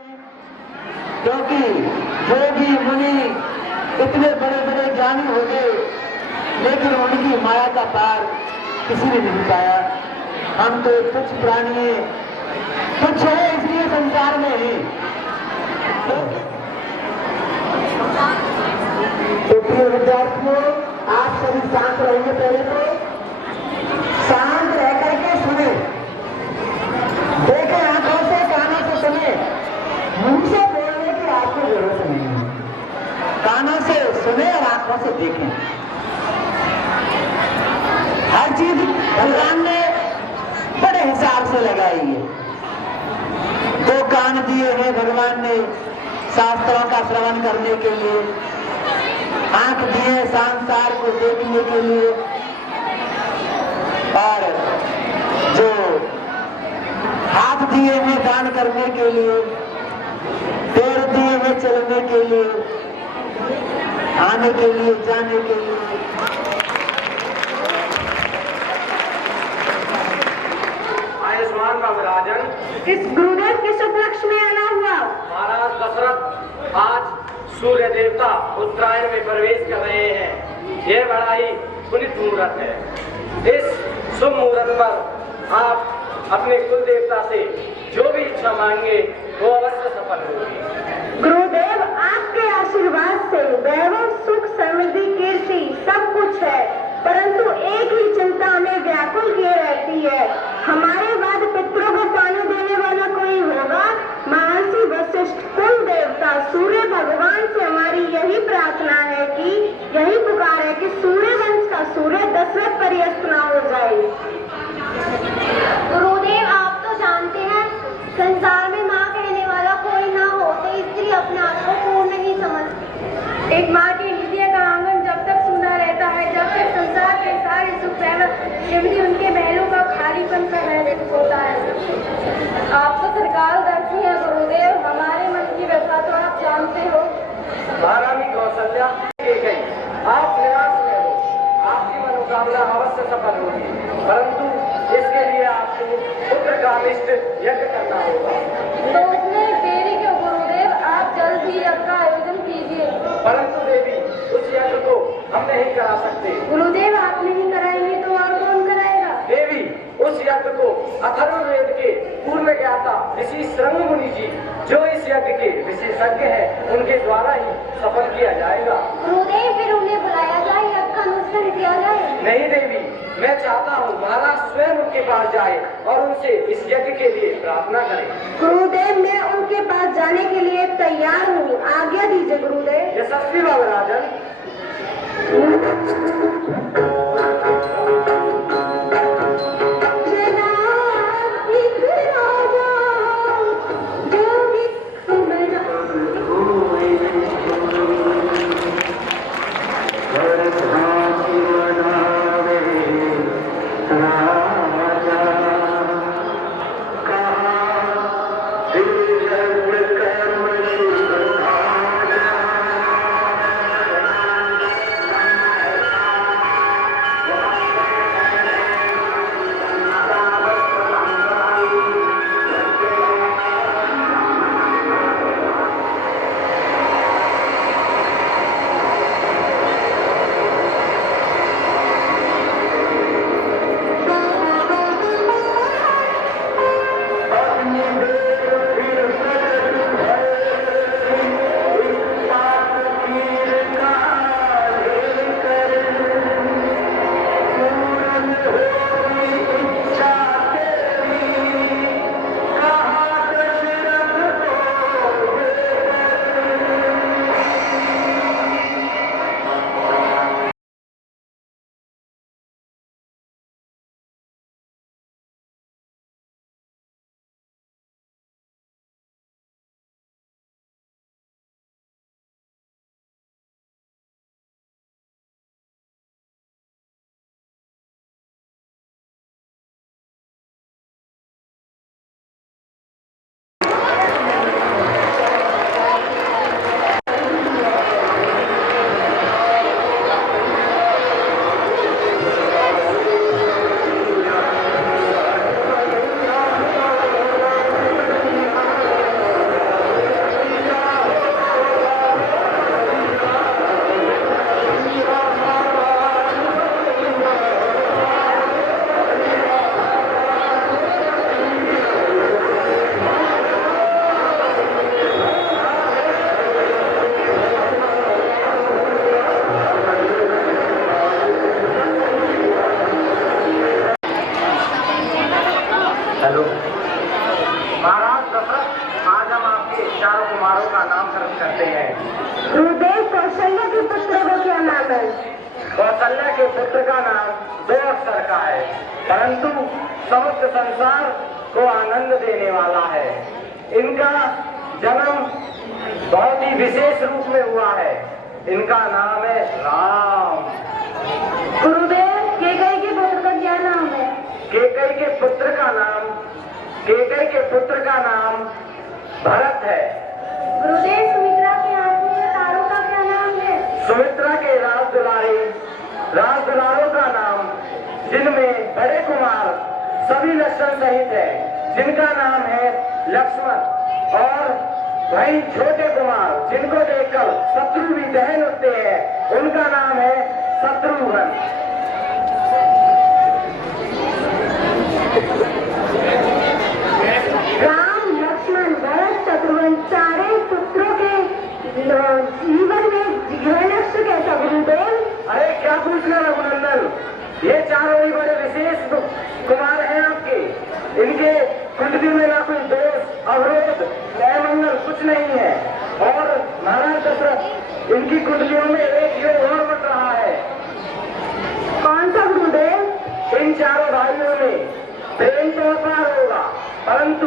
क्योंकि योगी मुनि इतने बड़े बड़े ज्ञानी हो गए, लेकिन उनकी माया का पार किसी ने नहीं पाया। हम तो तुच्छ प्राणी हैं, तुच्छ है इसलिए संसार में ही। तो प्रिय विद्यार्थियों, आप सभी शांत रहेंगे। पहले तो शांत रह करके सुने, देखें, आंखों से कानों से सुने, मुंह से बोलने की आपको जरूरत नहीं है। कानों से सुने और आंखों से देखें। हर चीज भगवान ने बड़े हिसाब से लगाई है। 2 कान दिए हैं भगवान ने शास्त्रों का श्रवण करने के लिए, आंख दिए संसार को देखने के लिए, और जो हाथ दिए हैं दान करने के लिए, पैर दिए हैं चलने के लिए, आने के लिए, जाने के लिए। आयुष्मान बाबू राजन, इस गुरुदेव किस उपलक्ष्य में आना हुआ? महाराज दशरथ आज सूर्य देवता उत्तरायण में प्रवेश कर रहे हैं। यह बड़ा ही पुनित मुहूर्त है। इस शुभ मुहूर्त पर आप अपने कुल देवता से जो भी इच्छा मांगे वो अवश्य सफल होगी। गुरुदेव, आपके आशीर्वाद से वैभव, सुख, समृद्धि, कीर्ति सब कुछ है, परंतु एक ही चिंता हमें व्याकुल किए रहती है। हमारे बाद पितरों को पानी देने वाला कोई होगा? महर्षि वशिष्ठ कुल देवता सूर्य भगवान से हमारी यही प्रार्थना है कि यही पुकार है कि सूर्य वंश का सूर्य दशरथ पर्यस्त न हो जाए। गुरुदेव, आप तो जानते हैं संसार में माँ कहने वाला कोई ना हो तो स्त्री अपने आप को पूर्ण नहीं समझती। एक माँ के हृदय का आंगन जब तक सुना रहता है, जब तक संसार के सारे सुख शिवजी उनके महलों का खालीपन का महसूस होता है। आप तो त्रिकालदर्शी हैं गुरुदेव, हमारे मन की व्यथा तो आप जानते हो। महारानी कौशल्या गई, आप निराश में हो, आपकी मनोकामना अवश्य सफल होगी, परंतु इसके लिए आपको पुत्र का निष्ठ यज्ञ करना होगा। तो उसमें देरी क्यों गुरुदेव, आप जल्द ही यज्ञ का आयोजन कीजिए। परंतु देवी, उस यज्ञ को हम नहीं करा सकते। गुरुदेव, आप नहीं कराएंगे तो और कौन कराएगा? देवी, उस यज्ञ को अथर्ववेद के पूर्व ज्ञाता ऋषि श्रृंग मुनि जी, जो इस यज्ञ के विशेषज्ञ हैं, उनके द्वारा ही सफल किया जाएगा। गुरुदेव, फिर उन्हें बुलाया जाए, यज्ञ का अनुष्ठान किया जाए। नहीं देवी, मैं चाहता हूँ महाराज स्वयं उनके पास जाए और उनसे इस यज्ञ के लिए प्रार्थना करें। गुरुदेव, मैं उनके पास जाने के लिए तैयार हूँ, आज्ञा दीजिए गुरुदेव। यशस्वी बाबू राजन। है। कौशल्या के पुत्र का नाम 2 अक्षर का है, परंतु समस्त संसार को आनंद देने वाला है। इनका जन्म बहुत ही विशेष रूप में हुआ है। इनका नाम है राम। गुरुदेव, केकई के पुत्र का क्या नाम है? केकई के पुत्र का नाम भरत है। गुरुदेव, सुमित्रा के आठवें तारों का क्या नाम है? सुमित्रा के राजदुलारों का नाम, जिनमें बड़े कुमार सभी लक्षण सहित है, जिनका नाम है लक्ष्मण, और वहीं छोटे कुमार जिनको देखकर शत्रु भी दहन उठते हैं, उनका नाम है शत्रुघ्न। राम, लक्ष्मण, भरत, शत्रुघ्न चारे पुत्रों के जीवन में यह लक्ष्य कैसा गुरुदेव? अरे क्या पूछना रघुनंदन, ये चारों ही बड़े विशेष कुमार हैं आपके। इनके कुंडली में ना कोई दोष, अवरोध, अमंगल कुछ नहीं है। और महाराज दशरथ, इनकी कुंडलियों में एक योग और बन रहा है। कौन सा गुरुदेव? इन चारों भाइयों में प्रेम तो अपार होगा, परंतु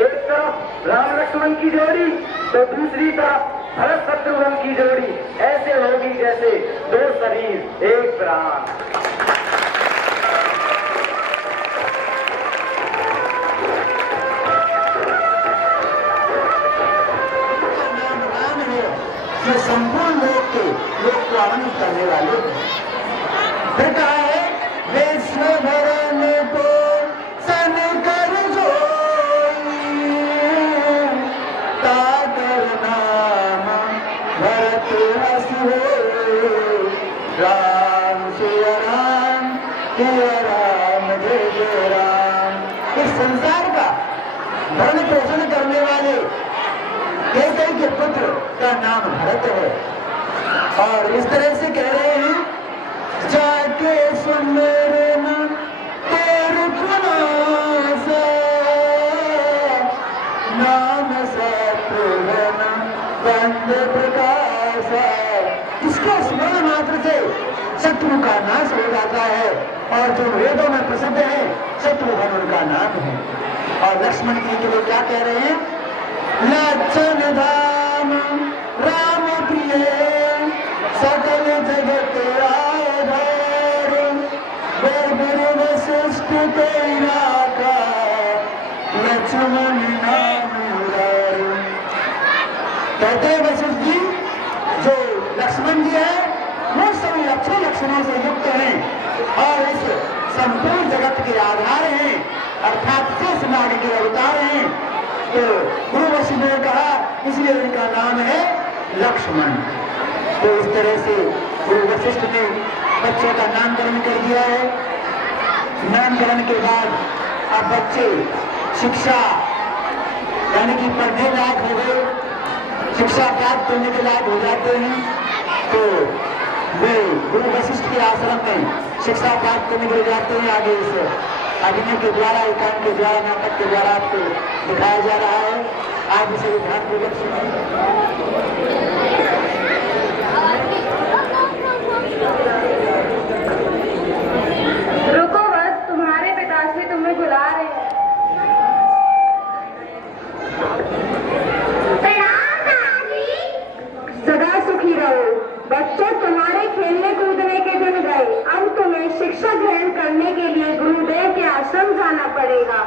एक तरफ राम लक्ष्मण की जोड़ी तो दूसरी तरफ भरत शत्रुघ्न की जोड़ी ऐसे होगी जैसे 2 शरीर 1 प्राण। जो संपूर्ण लोक को आनंद करने वाले। फिर कहा है, विश्व भरण को सन कर जोई, ताकर नाम भरत हस होई, राम सिया राम जय राम जय जय राम। इस संसार का भरण पोषण करने वाले केकई के पुत्र का नाम भरत है। और इस तरह से कह रहे हैं, जाके सुन मेरे नाम तेरे खुनासा, नाम शत्रुघ्न बंद प्रकाशा। इसके स्मरण मात्र से शत्रु का नाश हो जाता है, और जो वेदों में प्रसिद्ध है शत्रुघ्न उनका नाम है। और लक्ष्मण जी के लिए क्या कह रहे हैं? लक्षण धाम राम प्रिय, सकल जगत आधार, गुरु वशिष्ठ तेरा का, लक्ष्मण नाम उदार। कहते हैं वशिष्ठ जी, जो लक्ष्मण जी है वो सभी अच्छे लक्षणों से युक्त हैं और इस संपूर्ण जगत के आधार हैं, अर्थात शेष नाग के अवतार हैं। तो गुरु वशिष्ठ ने कहा, इसलिए इनका नाम है लक्ष्मण। तो इस तरह से गुरु वशिष्ठ ने बच्चों का नामकरण कर दिया है। नामकरण के बाद अब बच्चे शिक्षा यानी कि पढ़ने लायक हो गए, शिक्षा प्राप्त करने के लायक हो जाते हैं। तो वे गुरु वशिष्ठ के आश्रम में शिक्षा प्राप्त करने के लिए जाते हैं। आगे इस अभिनय के द्वारा, एकांत के द्वारा, नाटक के द्वारा आपको दिखाया जा रहा है। आप इसे ध्यानपूर्वक सुनिए। रुको बस, तुम्हारे पिताश्री तुम्हें बुला रहे हैं। सदा सुखी रहो बच्चों, तुम्हारे खेलने कूदने के दिन गए, अब तुम्हें शिक्षा ग्रहण करने के लिए गुरुदेव के आश्रम जाना पड़ेगा।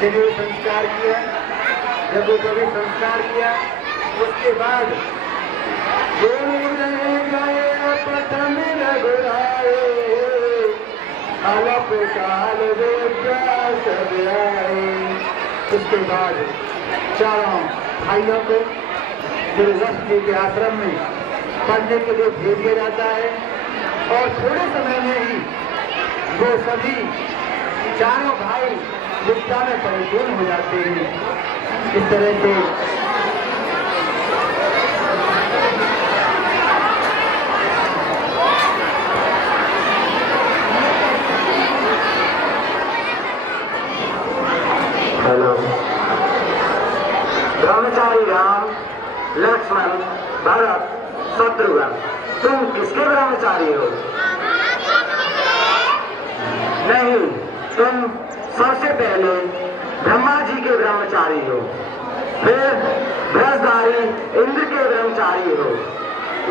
जिन्हें संस्कार किया, जब वो कभी संस्कार किया, उसके बाद पठन रघुराए, अलप काल सब आए। उसके बाद चारों भाइयों को गुरु वशिष्ठ जी के आश्रम में पढ़ने के लिए भेज दिया जाता है और थोड़े समय में ही वो सभी चारों भाई विद्या में परिपूर्ण हो जाते हैं। इस तरह से भरत शत्रुघ्न, तुम किसके ब्रह्मचारी हो? नहीं, तुम सबसे पहले ब्रह्मा जी के ब्रह्मचारी हो, फिर बृहस्पति इंद्र के ब्रह्मचारी हो,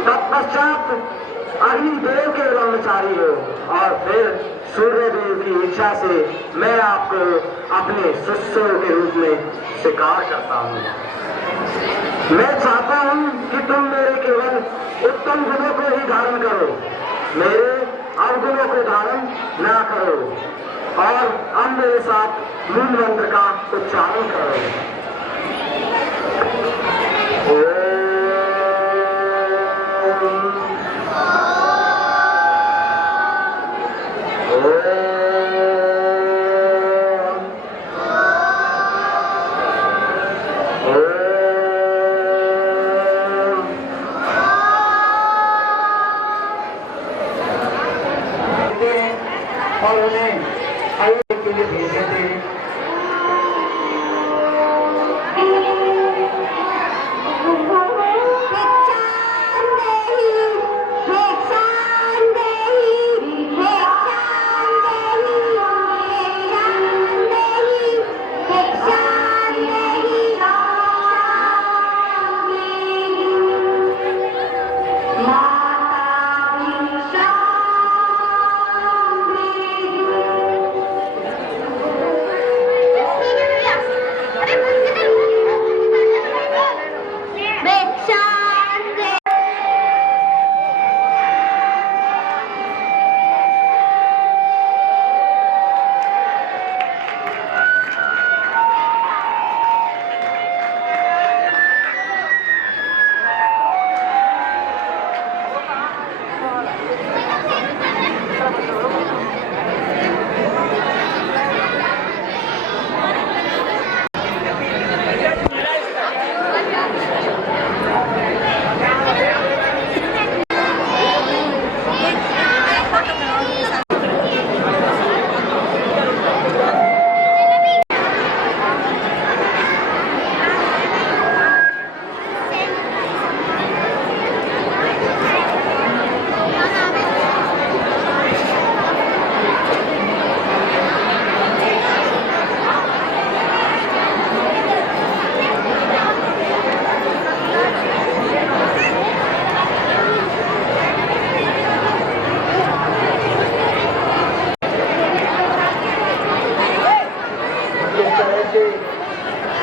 तत्पश्चात अग्निदेव के ब्रह्मचारी हो, और फिर सूर्यदेव की इच्छा से मैं आपको अपने शिष्यों के रूप में स्वीकार करता हूँ। मैं चाहता हूँ कि तुम मेरे केवल उत्तम गुणों को ही धारण करो, मेरे अवगुणों को धारण ना करो, और अब मेरे साथ मूल मंत्र का उच्चारण करो। और उन्हें आयोग के लिए भेज देते हैं।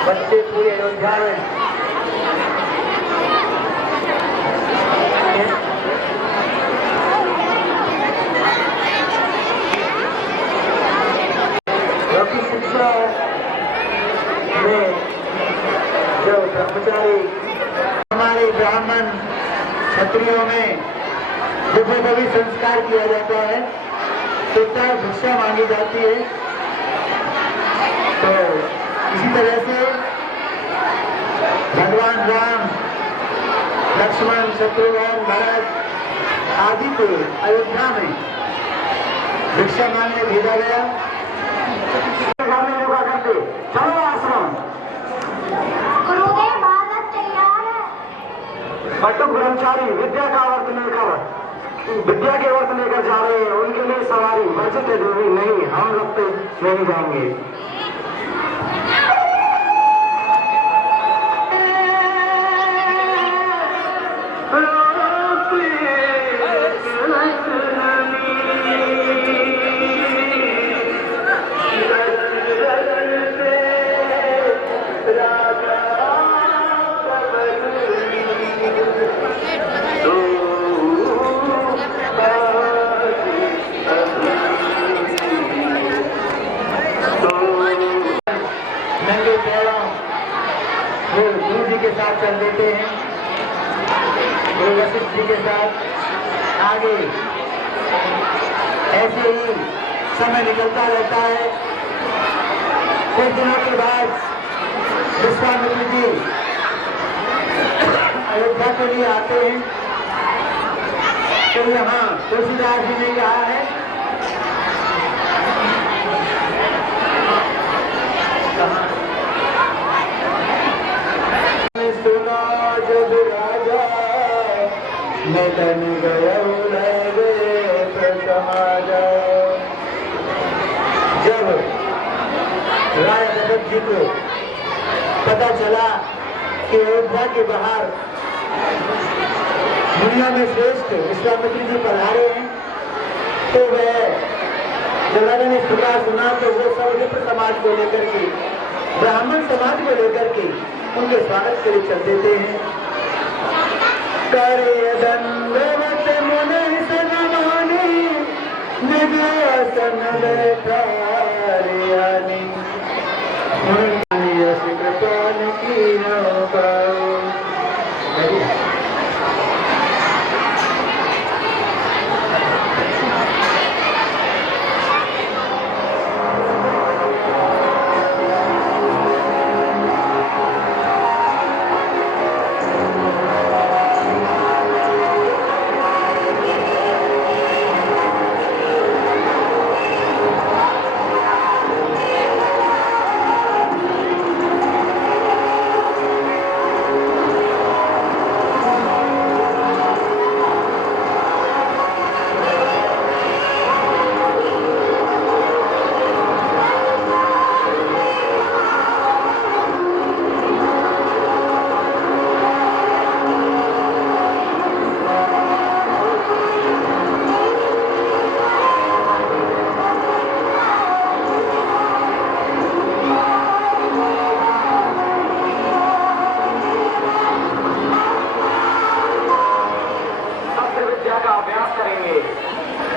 बच्चे पूरे अयोध्या में क्योंकि शिक्षा में जो ब्रह्मचारी हमारे ब्राह्मण क्षत्रियों में जब कभी संस्कार किया जाता है तो तब भिक्षा मांगी जाती है। तो इसी तरह से भगवान राम, लक्ष्मण, शत्रुघ्न, भरत आदि को अयोध्या में भिक्षा मांगने भेजा गया। घर में योगा करते, चलो आश्रम। गुरुदेव भारत तैयार है। बटुक ब्रह्मचारी विद्या का वर्त लेकर विद्या के वर्त लेकर जा रहे हैं, उनके लिए सवारी वर्जित है देवी। नहीं, हम लोग तो नहीं जाएंगे। नंगे पैरों वो गुरु जी के साथ चल देते हैं, गुरु वशिष्ठ जी के साथ आगे। ऐसे ही समय निकलता रहता है। कुछ दिनों के बाद विश्वामित्र जी अयोध्या के लिए आते हैं। तो यहाँ तुलसीदास जी ने कहा है, सुना जब राजा मिलन गयो लगे समाज। जब राय जगत जी को पता चला कि अयोध्या के बाहर दुनिया में श्रेष्ठ विश्वामित्र जी पधारे हैं, तो वह जब राजा ने प्रकार सुना तो वो सब विप्र समाज को लेकर के, ब्राह्मण समाज को लेकर के उनके स्वागत के लिए चल देते हैं। करे दंडवत मुनि सनमानी निजासन बैठारियानी यश कृपान की नौकाओ।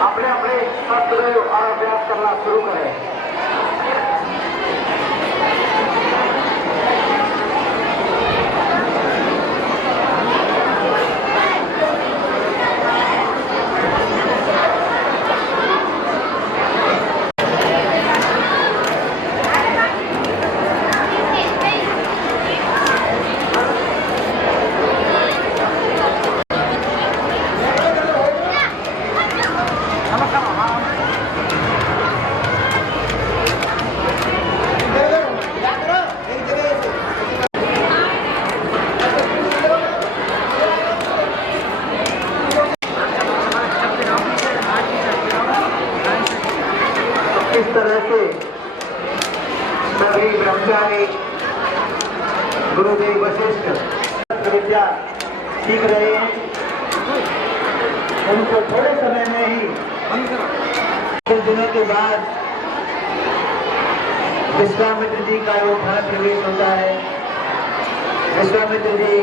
अपने अपने शस्त्र और अभ्यास करना शुरू करें। इस तरह से सभी ब्रह्मचारी गुरुदेव वशिष्ठ विद्या सीख रहे हैं। उनको थोड़े समय में ही कुछ दिनों के बाद विश्वामित्र जी का अयोध्या प्रवेश होता है। विश्वामित्र जी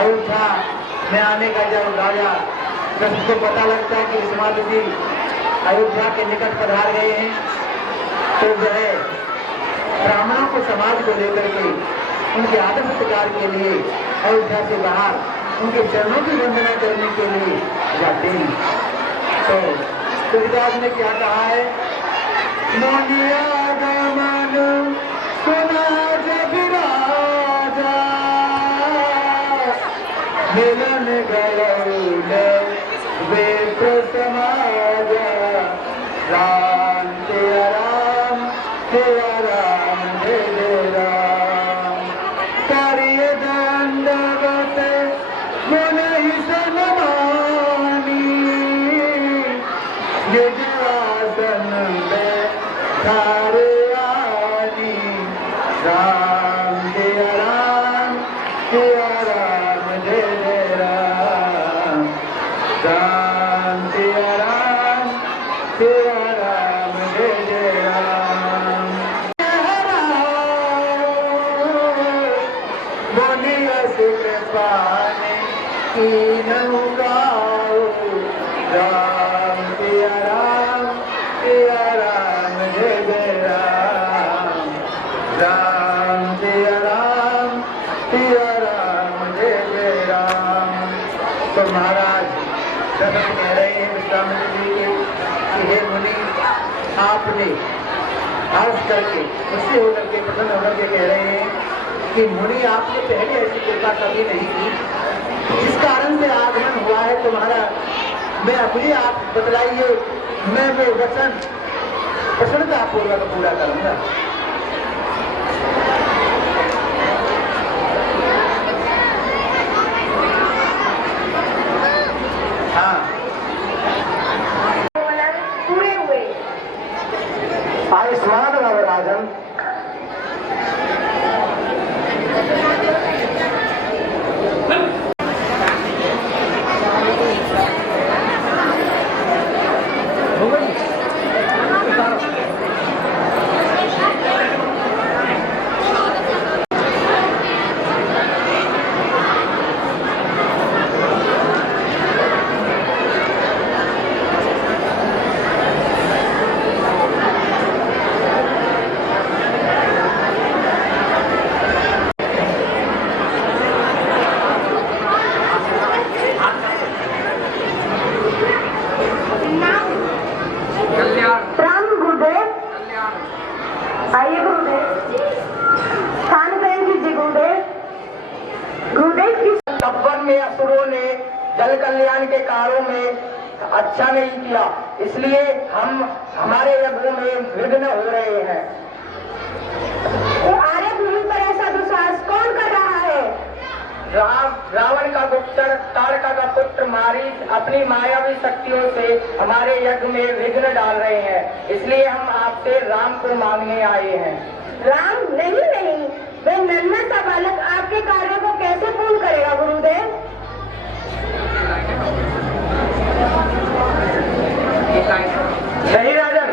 अयोध्या में आने का जब राजा दशरथ को पता लगता है कि विश्वामित्र जी अयोध्या के निकट पधार गए हैं, तो वह ब्राह्मणों को समाज को लेकर के उनके आदर सत्कार के लिए अयोध्या से बाहर उनके चरणों की वंदना करने के लिए जाते हैं। तो तुलसीदास ने क्या कहा है? मोनिया गमन सुना जब राजा मिलन गयो विप्र समाज। राम तेरा राम तेरा राम जय राम। कार्य दंडवत मुनि सनमानी निजासन बैठारियानी। राम तेरा राम जय जय राम। राम तेरा राम जय जय राम। बोलिया से कृपाने कीनहु गाओ। राम तेरा राम जय जय राम। राम तेरा राम जय जय राम। तो महाराज दशरथ कह रहे हैं विश्वामित्र जी के कि हे मुनि, आपने हर्ष करके खुशी होकर के प्रसन्न होकर के कह रहे हैं कि मुनि आपने पहले ऐसी कृपा कभी नहीं की, जिस कारण से आगमन हुआ है तुम्हारा। मैं अपनी आप बतलाइए, मैं वो वचन प्रसन्नता पूर्वक पूरा करूंगा। पूर्वों ने जल कल्याण के कार्यों में अच्छा नहीं किया, इसलिए हमारे यज्ञों में विघ्न हो रहे हैं। तो आर्य भूमि पर ऐसा दुस्साहस कौन कर रहा है? रावण का गुप्तर ताड़का का पुत्र मारीच अपनी मायावी शक्तियों से हमारे यज्ञ में विघ्न डाल रहे हैं, इसलिए हम आपसे राम को मांगने आए हैं। राम? नहीं, वे नन्हा सा बालक आपके कार्य को कैसे पूर्ण करेगा गुरुदेव? नहीं राजन,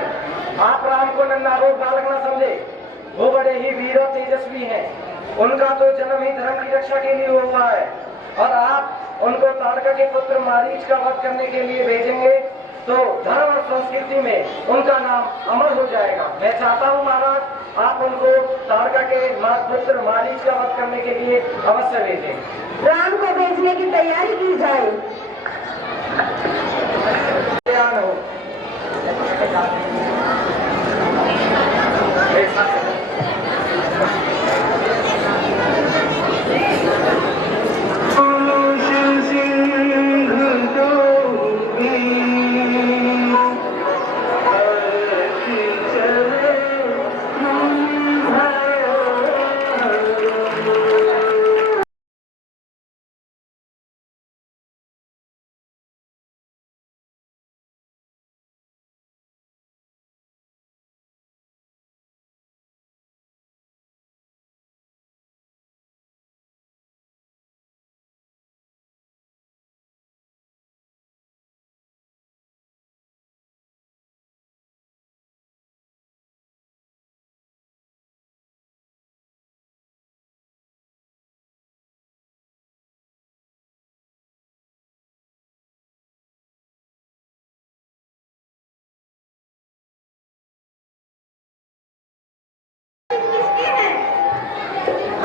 आप राम को नन्हा रोग बालक न समझे। वो बड़े ही वीर और तेजस्वी हैं। उनका तो जन्म ही धर्म की रक्षा के लिए हुआ है, और आप उनको ताड़का के पुत्र मारीच का वध करने के लिए भेजेंगे तो धर्म और संस्कृति में उनका नाम अमर हो जाएगा। मैं चाहता हूँ महाराज, आप उनको ताड़का के पुत्र मारीच का वध करने के लिए अवश्य भेजें। राम को भेजने की तैयारी की जाए। तैयार हो।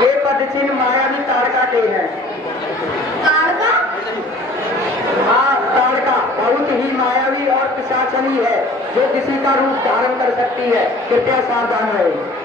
ये पदचिन्ह मायावी ताड़का के हैं। ताड़का? हाँ, ताड़का बहुत ही मायावी और पिशाचनी है, जो किसी का रूप धारण कर सकती है। कृपया सावधान रहे।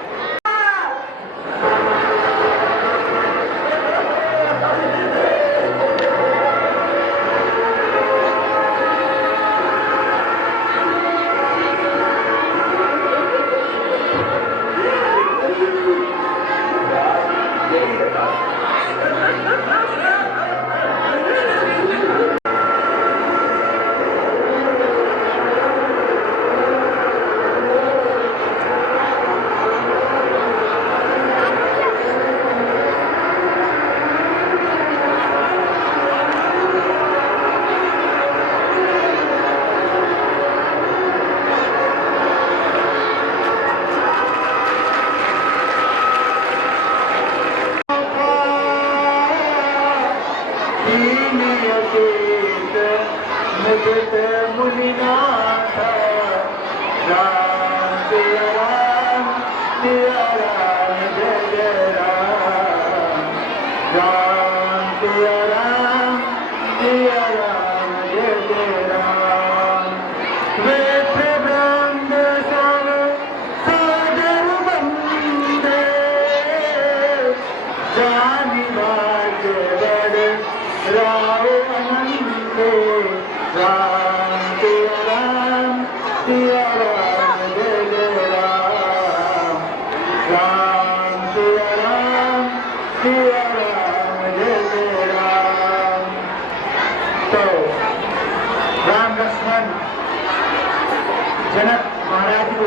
जनक महाराज को,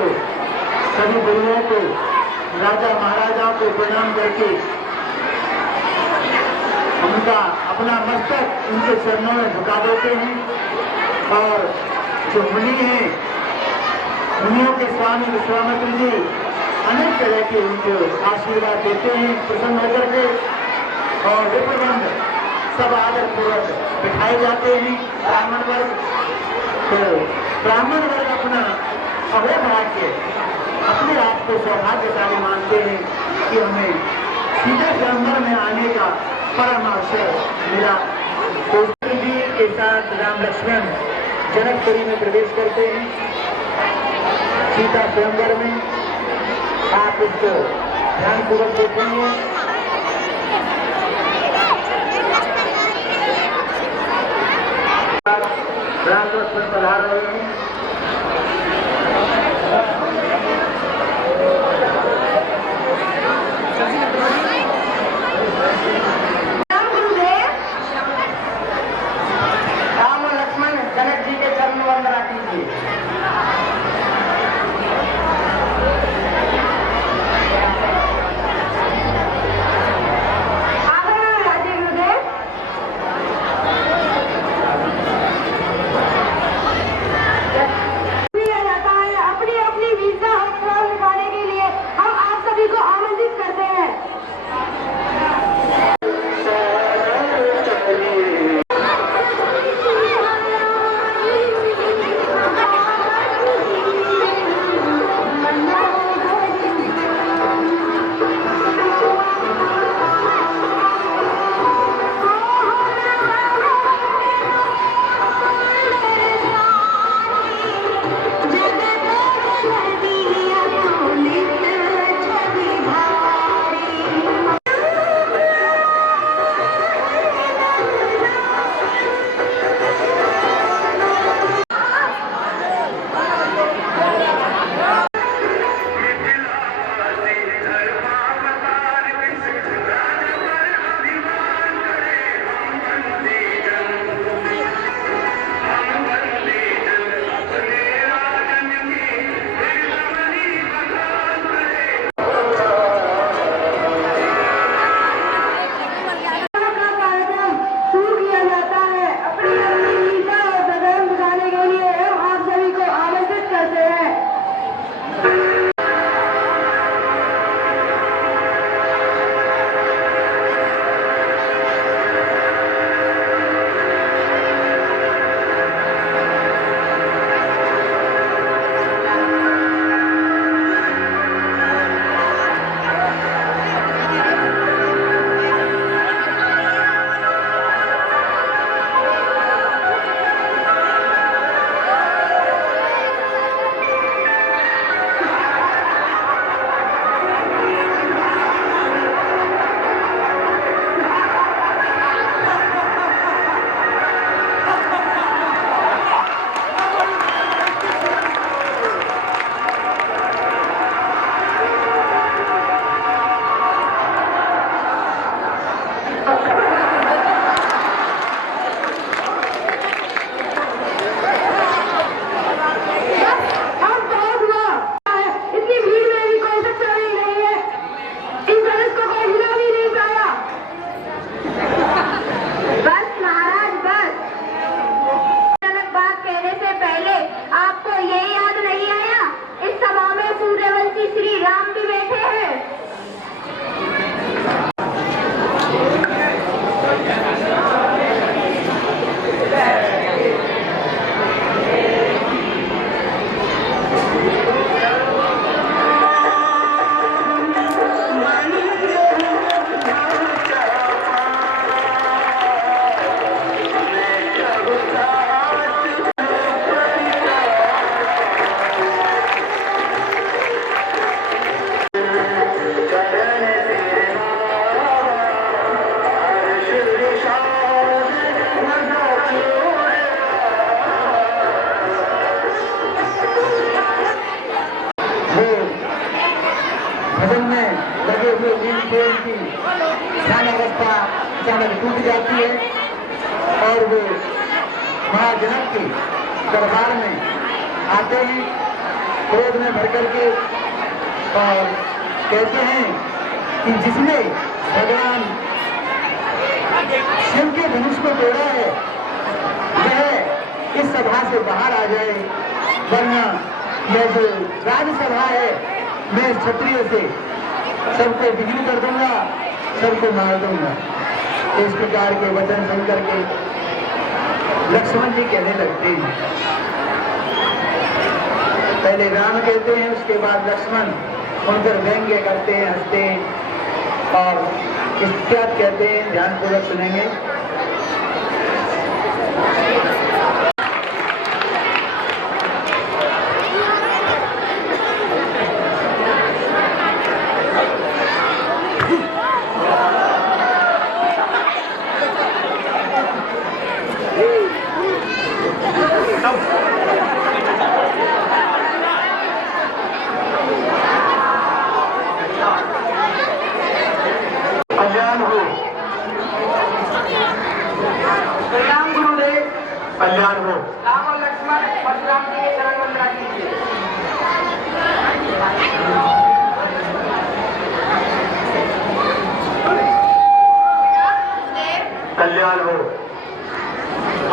सभी गुरुओं को, राजा महाराजाओं को प्रणाम करके उनका अपना मस्तक उनके चरणों में झुका देते हैं। और जो मुनि हैं, मुनियों के स्वामी विश्वामित्र जी अनेक तरह के उनको आशीर्वाद देते हैं प्रसन्न होकर के, और विप्रबंध सब आदर पूर्वक बिठाए जाते हैं। ब्राह्मण वर्ग, तो ब्राह्मण वर्ग अपना अहोभाग्य, अपने आप को सौभाग्यशाली मानते हैं कि हमें सीधे स्वयंवर में आने का परम अवसर मिला। तो जी के साथ राम लक्ष्मण जनकपुरी में प्रवेश करते हैं, सीता स्वयंवर में। आप इसको ध्यानपूर्वक देखेंगे। राजवट पर पधार रहे हैं। राम और लक्ष्मण जनक जी के चरण वंदना कीजिए। अचानक टूट जाती है और वो महाजनक के दरबार में आते हैं क्रोध में भर करके और कहते हैं कि जिसने भगवान शिव के धनुष को तोड़ा है वह इस सभा से बाहर आ जाए, वरना यह जो राज्यसभा है मैं क्षत्रिय से सबको बिक्री कर दूंगा, सबको मार दूंगा। इस प्रकार के वचन सुन करके लक्ष्मण जी कहने लगते हैं। पहले राम कहते हैं, उसके बाद लक्ष्मण उनकर व्यंग्य करते हैं, हंसते हैं और क्या कहते हैं ध्यानपूर्वक सुनेंगे। कल्याण हो। राम और लक्ष्मण परशुराम जी के चरण वंदना कीजिए। कल्याण हो।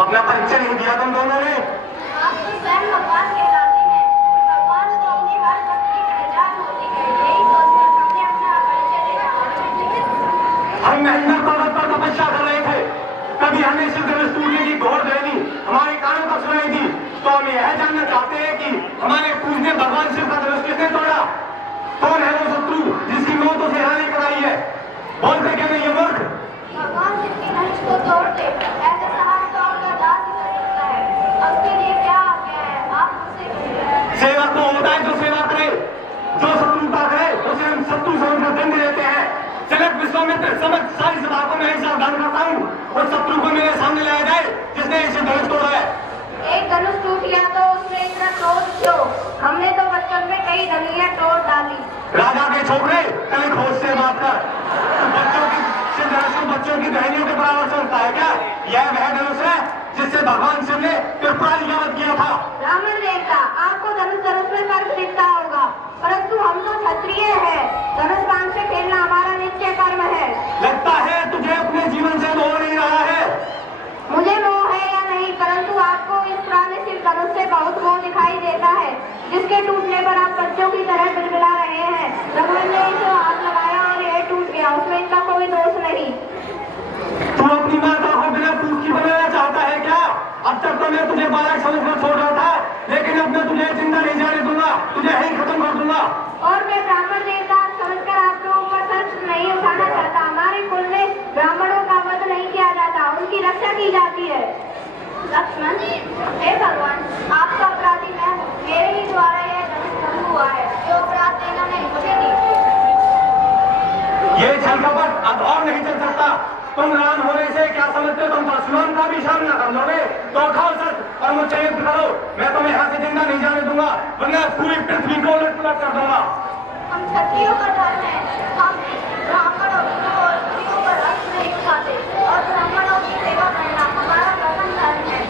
अपना परिचय नहीं दिया तुम दोनों ने। आप तो स्वयं भगवान कहलाते हैं। भगवान तो अपनी हर भक्त की पहचान होती है। यही सोचकर हमने अपना परिचय देना। हम महेंद्र पर्वत पर तपस्या कर रहे थे, कभी हमें शिव धनुष टूटने की घोर दैनी हमारे कानों तक सुनाई दी, तो हम यह जानना चाहते हैं कि हमारे पूजने भगवान शिव का धनुष किसने तोड़ा? कौन है वो शत्रु जिसकी मौत उसे यहाँ लेकर आई है? बोलते क्या नहीं ये मूर्ख? भगवान शिव के धनुष को तोड़ते ऐसा साहस तो आपका दास ही कर सकता है। अब के लिए क्या आ गया है, आप मुझसे कहिए। सेवा तो होता है जो सेवा करे, जो शत्रु का करे उसे हम शत्रु समझकर दंड देते हैं। जनक विश्वामित्र समझ सारी सभा को मैं सावधान करता हूँ और शत्रु को मेरे सामने लाया जाए जिसने इसे धनुष तोड़ा है। एक धनुष टूट गया तो उसमें इतना क्रोध क्यों? हमने तो बचपन में कई धनुषियां तोड़ डाली। राजा के छोकरे कभी खोज से बात कर। बच्चों की शिव धनुष को बच्चों की बहनियों के बराबर समझता है क्या? यह वह धनुष है जिससे भगवान शिव ने त्रिपुरारी का वध किया था। ब्राह्मण देवता, आपको धनुष में फर्क दिखता होगा, परंतु हम तो क्षत्रिय हैं। धनुष बाण से खेलना हमारा नित्य कर्म है। लगता है तुझे अपने जीवन से मोह नहीं रहा है। मुझे मोह है या नहीं, परंतु आपको इस पुराने शिव धनुष से बहुत मोह दिखाई देता है, जिसके टूटने पर आप बच्चों की तरह बिलबिला रहे हैं। रघुवन ने इसे हाथ लगाया और यह टूट गया, उसमें इनका कोई दोष नहीं। तू अपनी माता को बिना पूछ की बनाना चाहता है क्या? अब तक तो मैं तुझे बालक समझकर छोड़ रहा था, लेकिन अब मैं तुझे जिंदा नहीं जाने दूंगा, तुझे यहीं खत्म कर दूंगा। और मैं ब्राह्मण देवता समझकर आप लोगों पर सच नहीं उठाना चाहता। हमारे कुल में ब्राह्मणों का वध नहीं किया जाता, उनकी रक्षा की जाती है। लक्ष्मण, हे भगवान, आपका अपराधी मैं हूँ। मेरे ही द्वारा यह धनुष भंग हुआ है, जो अपराध देना नहीं मुझे नहीं। ये छल कपट अब और नहीं चल सकता। तुम राम होने से क्या समझते? तुम परशुराम का भी सामना कर लोगे तो खाओ सच और मुझसे युद्ध करो। मैं तुम्हें यहाँ से जिंदा नहीं जाने दूंगा, वरना पूरी पृथ्वी को उलट पुलट कर दूंगा। हम क्षत्रियों का धर्म है, हम ब्राह्मणों और स्त्रियों पर रक्त नहीं खाते और ब्राह्मणों की सेवा करना हमारा प्रथम धर्म है।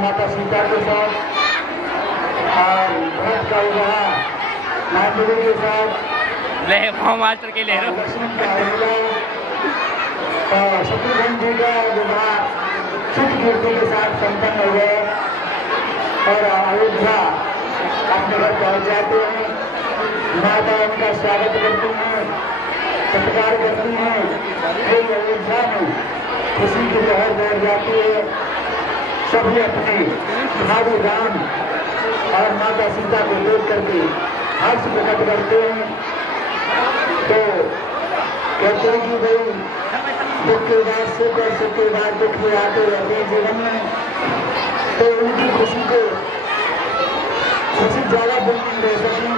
माता सीता के साथ और भरत का विवाह माधुरी के साथ मास्टर के ले रहा लक्ष्मण का और शत्रुघ्न जी का विवाह छठ कीर्ति के साथ संपन्न हो गया और अयोध्या अपने घर पहुंच जाते हैं। माता उनका स्वागत करती हैं, सत्कार करती हैं। फिर अयोध्या में खुशी की लहर दौड़ जाती है। सभी अपने भाई राम और माता सीता को देख करके हर्ष प्रकट करते हैं। तो कहते हैं कि भाई दुख के बाद सुख और सुख के बाद दुख में आते रहते हैं जीवन में। तो उनकी खुशी ज्यादा दिन नहीं रह सकी।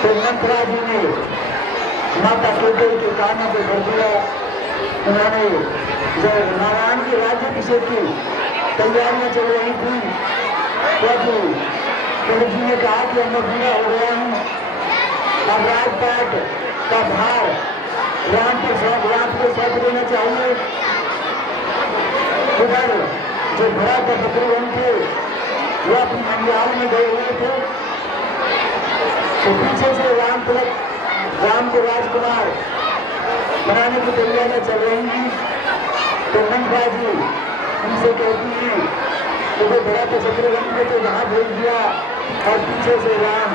तो मंत्रा जी ने माता कैकेयी के कानों को भर दिया। उन्होंने जब नारायण के राज्याभिषेक की तैयारियां चल रही थी, प्रभु प्रभु जी ने कहा कि मैं पूरा हो गया हूँ, अब राजपाट का भार राम को सौंप देना चाहिए। उधर जो भरत और शत्रुघ्न थे वो अपनी मंदिर में गए हुए थे। तो पीछे से राम को राजकुमार बनाने की तैयारियां चल रही हैं। तो मंत्रा जी उनसे कहती हैं कि वो भरत और शत्रुघ्न को तो वहां भेज दिया और पीछे से राम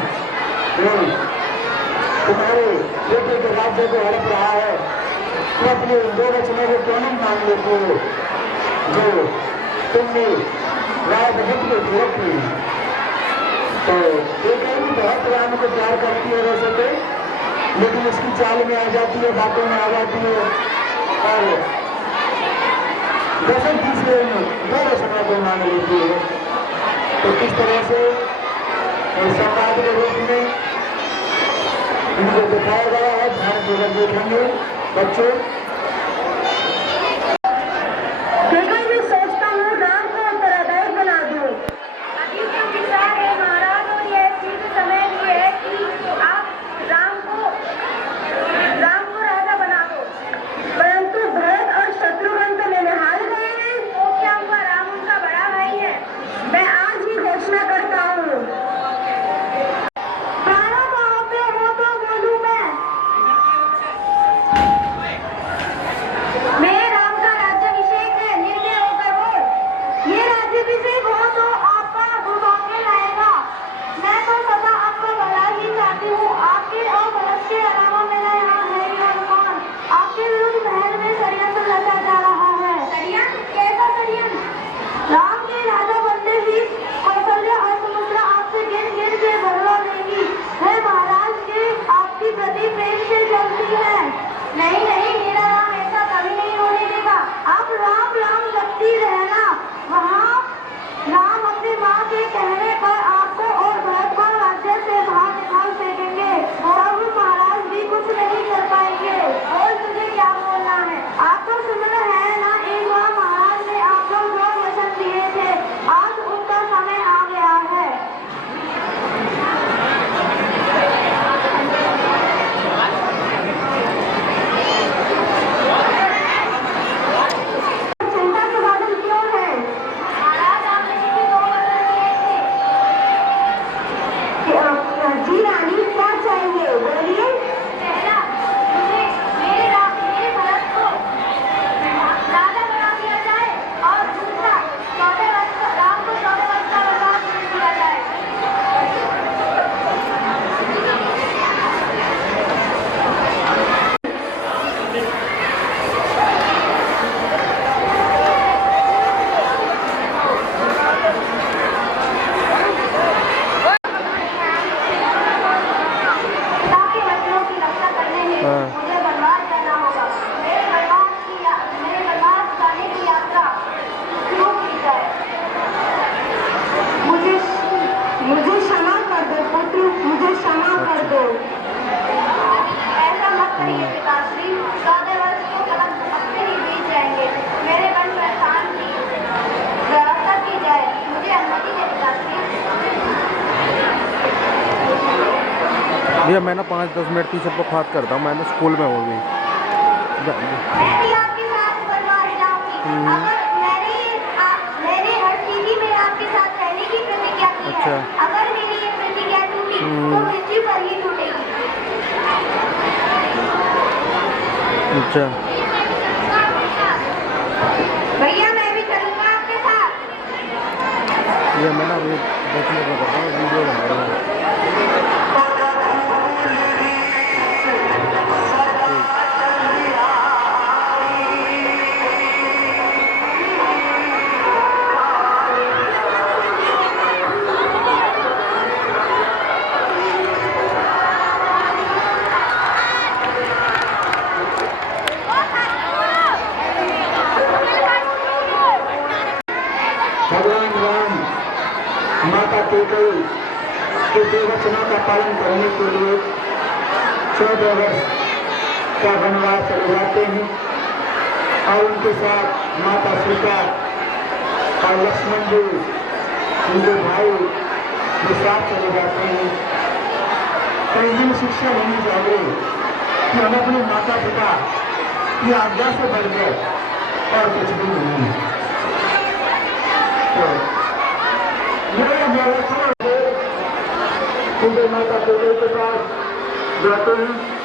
तुम्हारे बेटे के राज्य को हड़प रहा है, तो अपने दो वचनों को क्यों नहीं मान लेते हो जो तुमने राय भगत को गिरफ्त की। तो कैकेयी बहुत राम को प्यार करती है वैसे तो, लेकिन उसकी चाल में आ जाती है, बातों में आ जाती है और दशरथ जी से दो वचनों को मान लेती है। तो किस तरह से संवाद के रूप में इनको दिखाया गया है, ध्यान पूर्वक देखेंगे बच्चों। मैं सोचता हूँ राम को उत्तराधिकारी बना दूं। अभी तो विचार है महाराज, और ये सिर्फ समय भी है कि आप राम को राजा बना दो। परंतु भरत और शत्रुघ्न तो निहाल गए हैं। तो क्या हुआ, राम उनका बड़ा भाई है। मैं आज ही घोषणा करता हूँ। मेरे राम का राज्याभिषेक है, निर्भय होकर बोल। ये राज्याभिषेक हो तो आपका दुर्भाग्य लाएगा। मैं तो सदा आपका भला ही चाहती हूँ। आपके और भरत के अलावा मेरा यहाँ है ही और कौन। आपके विरुद्ध महल में षड्यंत्र रचा जा रहा है। षड्यंत्र? कैसा षड्यंत्र? राम के राजा बनते ही कौशल्या और सुमित्रा आपसे गिन गिन के बदला लेंगी। वह महाराज के आपकी प्रति प्रेम से जलती है। नहीं नहीं, मेरा राम ऐसा कभी नहीं होने देगा। आप राम राम जपती रहना। वहाँ राम अपनी माँ के कहने पर आपको और भरत को राज्य से बाहर निकाल फेंकेंगे। तब महाराज भी कुछ नहीं कर पाएंगे। और तुझे क्या बोलना है? आपको सुनना है ना, एक बार महाराज ने आप लोग जो वचन दिए थे, आज उनका समय आ गया है। चिंता के बादल क्यों है? महाराज आपने मुझे दो वचन दिए थे। जी रानी, क्या चाहिए बोलिए। पहला, मुझे मेरे भरत को राजा बना दिया जाए, और दूसरा राम को 14 वर्ष का वनवास दे दिया जाए। पिता के वचनों की रक्षा करने में मुझे वनवास जाना होगा। मेरे वनवास जाने की यात्रा शुरू की जाए। मुझे क्षमा कर दो पुत्र, मुझे क्षमा कर दो। ऐसा मत करिए पिताश्री, 14 वर्ष तो कलम अपने ही बीत जाएंगे। मेरे वन प्रस्थान की व्यवस्था की जाए। मुझे अनुमति है पिताश्री। भैया मैं ना 5-10 मिनट पीछे बात करता हूँ, मैं ना स्कूल में हो गई। मैं भी आपके साथ वनवास जाऊंगी। अगर मैंने हर चीज़ में आपके साथ रहने की प्रतिज्ञा की है। अच्छा। अगर मेरी ये प्रतिज्ञा टूटी तो मृत्यु पर ही टूटेगी। अच्छा भैया मैं भी चलूंगा आपके साथ। ये मैं ना अभी 10 मिनट में करता हूँ, वीडियो बना रहा हूँ। के प्रवचनों का पालन करने के लिए 14 वर्ष का वनवास चले जाते हैं और उनके साथ माता सीता और लक्ष्मण जी उनके भाई के साथ चले जाते हैं। कई दिन शिक्षा लेनी चाहिए कि हम अपने माता पिता की आज्ञा से बढ़कर और कुछ भी नहीं है। तो मेरे माता पिता के पास जाते हैं